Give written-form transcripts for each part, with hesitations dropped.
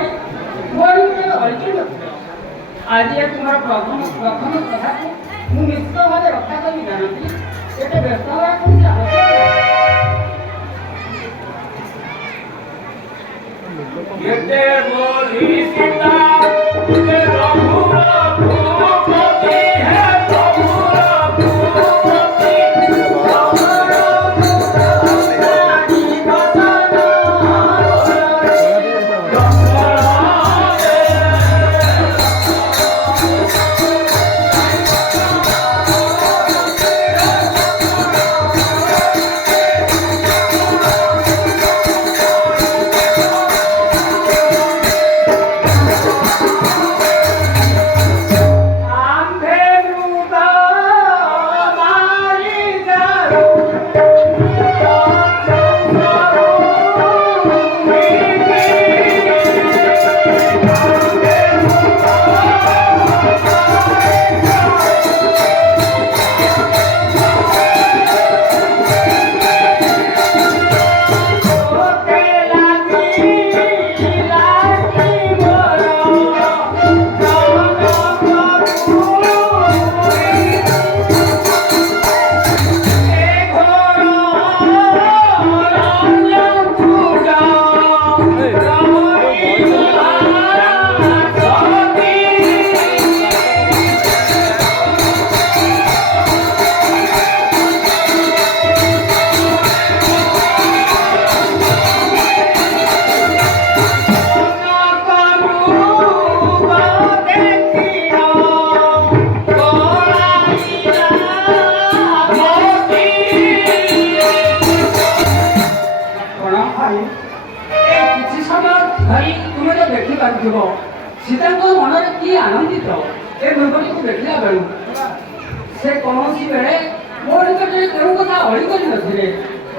ଭାଇ ମୋର ଅଳିକି ଆଜି ତୁମର ପ୍ରଥମ କଥାକୁ ମୁଁ ନିଶ୍ଚିତ ଭାବେ ରକ୍ଷା କରି ଜାଣନ୍ତି ଏତେ ବ୍ୟସ୍ତ ହେବା କୌଣସି ଆବଶ୍ୟକ ଏତେ ବୋଲି ସୀତା ତୁମେ ରଘୁର ଭୂପତି ହେ ରଘୁର ଭୂପତି ସୀତାଙ୍କ ମନରେ କି ଆନନ୍ଦିତ ଏ ମୃଗଟିକୁ ଦେଖିଲା ବେଳୁ ସେ କୌଣସି ବେଳେ ମୋ ନିକଟରେ କେଉଁ କଥା ଅଳି କରିନଥିଲେ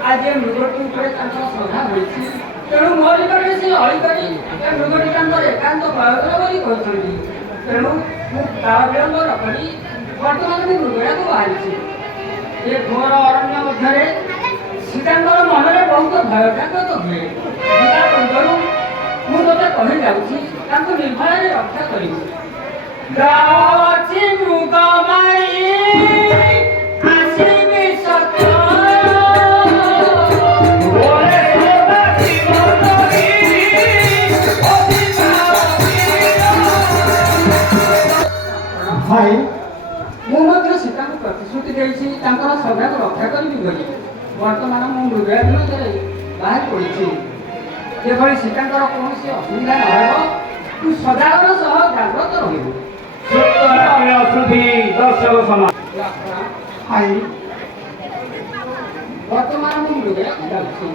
ଆଜି ଏ ମୃଗଟି ଉପରେ ତାଙ୍କର ଶ୍ରଦ୍ଧା ହୋଇଛି ତେଣୁ ମୋ ନିକଟରେ ସେ ଅଳି କରି ଏ ମୃଗଟି ତାଙ୍କର ଏକାନ୍ତ ପ୍ରୟୋଜନ ବୋଲି କହୁଛନ୍ତି ତେଣୁ ମୁଁ କାଳ ବିଳମ୍ବ ନ କରି ବର୍ତ୍ତମାନ ମୁଁ ମୃଗଟାକୁ ବାହାରିଛି ଏ ଘୋର ଅରଣ୍ୟ ମଧ୍ୟରେ ସୀତାଙ୍କର ମନରେ ବହୁତ ଭୟ ଜାଗ୍ରତ ହୁଏ ଯିବା ପୂର୍ବରୁ ମୁଁ ତୋତେ କହି ଯାଉଛି ତାଙ୍କୁ ନିର୍ଭୟରେ ରକ୍ଷା କରିବୁ ଯାଉଛି ମୃଗ ମାରି ଆସିବି ସତ୍ୟ ଭାଇ ମୁଁ ମଧ୍ୟ ସୀତାଙ୍କୁ ପ୍ରତିଶ୍ରୁତି ଦେଇଛି ତାଙ୍କର ଶ୍ରଦ୍ଧାକୁ ରକ୍ଷା କରିବି ବୋଲି ବର୍ତ୍ତମାନ ମୁଁ ମୃଗାଭିମୁଖରେ ବାହାରି ପଡ଼ିଛି ଯେଭଳି ସୀତାଙ୍କର କୌଣସି ଅସୁବିଧା ନ ହେବ ତୁ ସଦାଗର ସହ ଜାଗ୍ରତ ରହିବୁ ବର୍ତ୍ତମାନ ମୁଁ ମୃଗକୁ ଯାଉଛି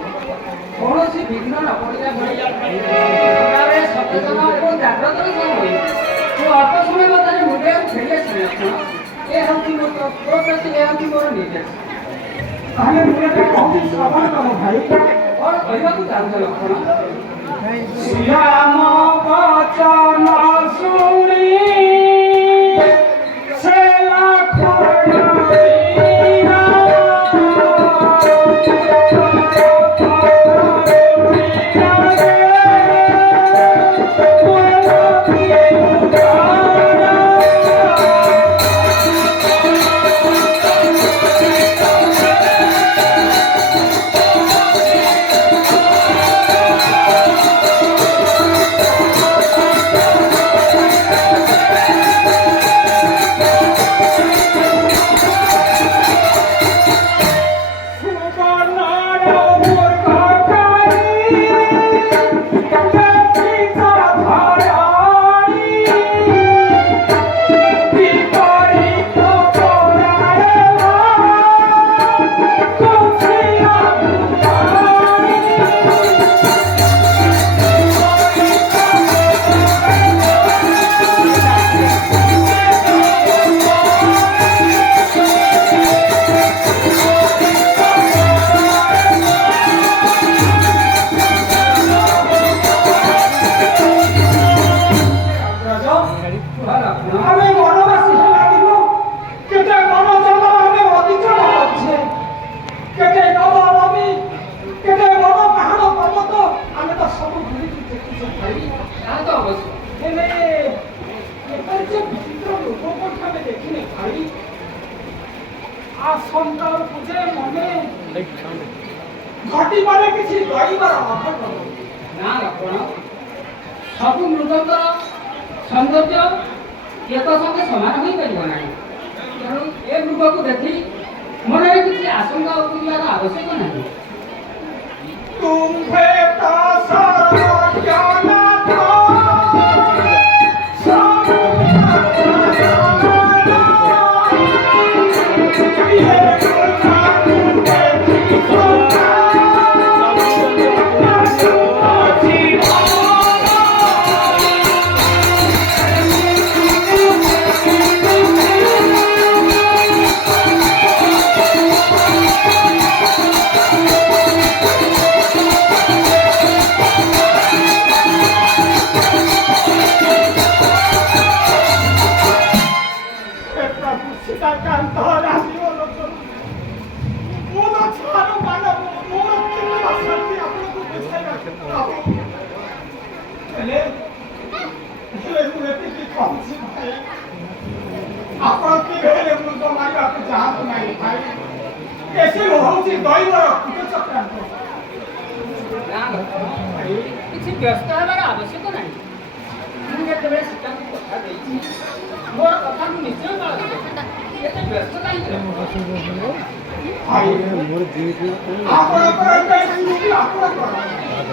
କୌଣସି ବିଘ୍ନ ନ ପଡ଼ିଲା ଭଳି ସଦାବେଳେ ସଚେତନ ଏବଂ ଜାଗ୍ରତର ସହ ରହିବୁ ତୁ ଅଳ୍ପ ସମୟ ମଧ୍ୟରେ ମୃଗକୁ ଫେରି ଆସିବି ଲକ୍ଷ୍ମଣ ଏ ହେଉଛି ମୋ ତୋ ପ୍ରତି ଏ ହେଉଛି ମୋର ନିର୍ଦ୍ଦେଶ ତାହେଲେ ମୁଁ ଏବେ କହୁଛି ଶ୍ରବଣ କର ଭାଇ କ'ଣ କହିବାକୁ ଚାହୁଁଛ ଲକ୍ଷ୍ମଣ ଶ୍ରୀରାମ ବଚନ ଶୁଣି ସେ ଲକ୍ଷ୍ମଣ ସବୁ ଭୁଲିକି ଦେଖିଛେ ଭାଇ ତାହା ତ ଅବଶ୍ୟ। ହେଲେ ଏପରି ଯେ ବିଚିତ୍ର ରୂପକୁ ଆମେ ଦେଖିନି ଭାଇ ଆସନ୍ତାକୁ ଯେ ମନେ ଘଟିବାରେ କିଛି ଦଇବାର ଅଘଟନ ନା ଲକ୍ଷଣ ସବୁ ମୃଗଙ୍କର ସୌନ୍ଦର୍ଯ୍ୟ ଏକ ସଙ୍ଗେ ସମାନ ହୋଇପାରିବ ନାହିଁ। ତେଣୁ ଏ ମୃଗକୁ ଦେଖି ମନରେ କିଛି ଆଶଙ୍କା ଉପୁଜିବାର ଆବଶ୍ୟକ ନାହିଁ। ତୁମ୍ଭେ ତା ସର୍ବ ଆପଣ କେବେ ମୃଗ ମାରିବାକୁ ଚାହାନ୍ତୁ ନାହିଁ ଭାଇ ଏସବୁ ହଉଛି ଦୈବର ଚକ୍ରାନ୍ତ ନା ଲକ୍ଷଣ କିଛି ବ୍ୟସ୍ତ ହେବାର ଆବଶ୍ୟକ ନାହିଁ। ମୁଁ ଯେତେବେଳେ ସୀତାଙ୍କୁ କଥା ଦେଇଛି ମୋର କଥା ମୁଁ ନିଶ୍ଚୟ ପାଳନ କରିବି। ଏତେ ବ୍ୟସ୍ତ କାହିଁକି ରହିବ?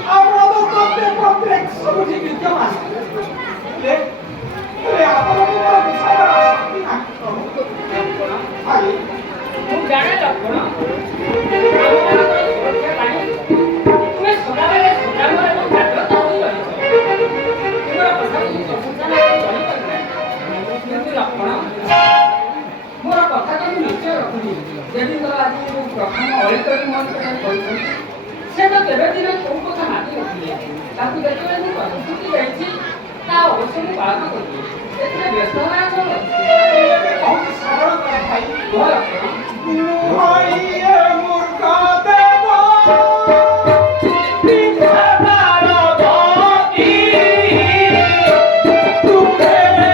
ଆପଣଙ୍କର ପ୍ରତ୍ୟେକ ସବୁଠି ବିଦ୍ୟମାନ ଆପଣଙ୍କର ବିଷୟ ଆସକ୍ତି ନାହିଁ ଭାଇ ମୁଁ ଜାଣେ ଲକ୍ଷଣ ଆମମାନଙ୍କର ସୁରକ୍ଷା ପାଇଁ ତୁମେ ସଦାବେଳେ ସଜାଗ ଏବଂ ଜାଗ୍ରତ ହୋଇ ରହିଛ। ତୁମର କଥାକୁ ମୁଁ ପ୍ରଶଂସା କରିପାରୁନାହିଁ। କିନ୍ତୁ ଲକ୍ଷଣ ମୋର କଥାକୁ ମୁଁ ନିଶ୍ଚୟ ରଖୁଛି। ଦେବୀଙ୍କର ଆଜି ଯେଉଁ ପ୍ରଥମ ଅଳିକରି ମନ୍ତ୍ରରେ କହିଛନ୍ତି ସେ ତ କେବେ ଦିନ କୋଉ କଥା ମାଗି ରଖିଲେ ତାକୁ ଯେତେବେଳେ ମୁଁ ପ୍ରତିଶ୍ରୁତି ଦେଇଛି ତା ଅବଶ୍ୟ ମୁଁ ପାଳନ କରିବି। ଏଥିରେ ବ୍ୟସ୍ତ ହେବାର କ'ଣ ଅଛି? ବହୁତ ସରଳ କଥା ଭାଇ କୁହ ଲକ୍ଷଣ। ଭାଇଏ ମୂର୍ଖ ଦେବ ବିଧାତାର ଗତି ତୁମେ ତୁମେ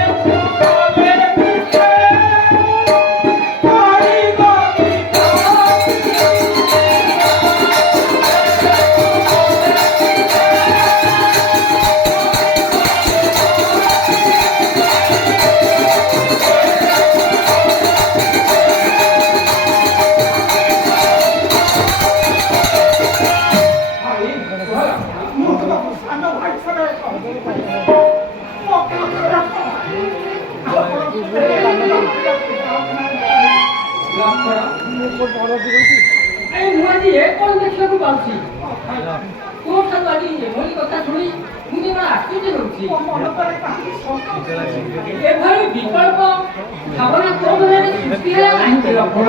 ସାନ ଭାଇ ସରେ ମୁଁ ଆଜି ଏ କ'ଣ ଦେଖିବାକୁ ପାଉଛି? ତୁମଠାରୁ ଆଜି ଏଭଳି କଥା ଶୁଣି ମୁଁ କେବଳ ଆଶ୍ଚର୍ଯ୍ୟ ହେଉଛି। ଏଭଳି ବିକଳ୍ପ ଭାବନା ତୋ ମନରେ ସୃଷ୍ଟି ହେଲା କାହିଁକି ଲକ୍ଷଣ?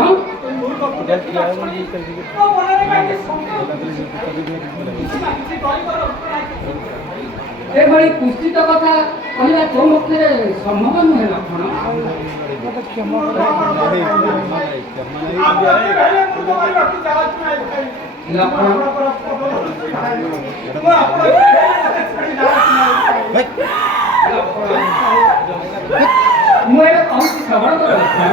ଏଭଳି କୁସ୍ତିତ କଥା କହିବା ତୋ ମୁଖରେ ସମ୍ଭବ ନୁହେଁ ଲକ୍ଷଣ। ମୁଁ ଏବେ କହୁଛି ଶ୍ରବଣ କର ଲକ୍ଷଣ।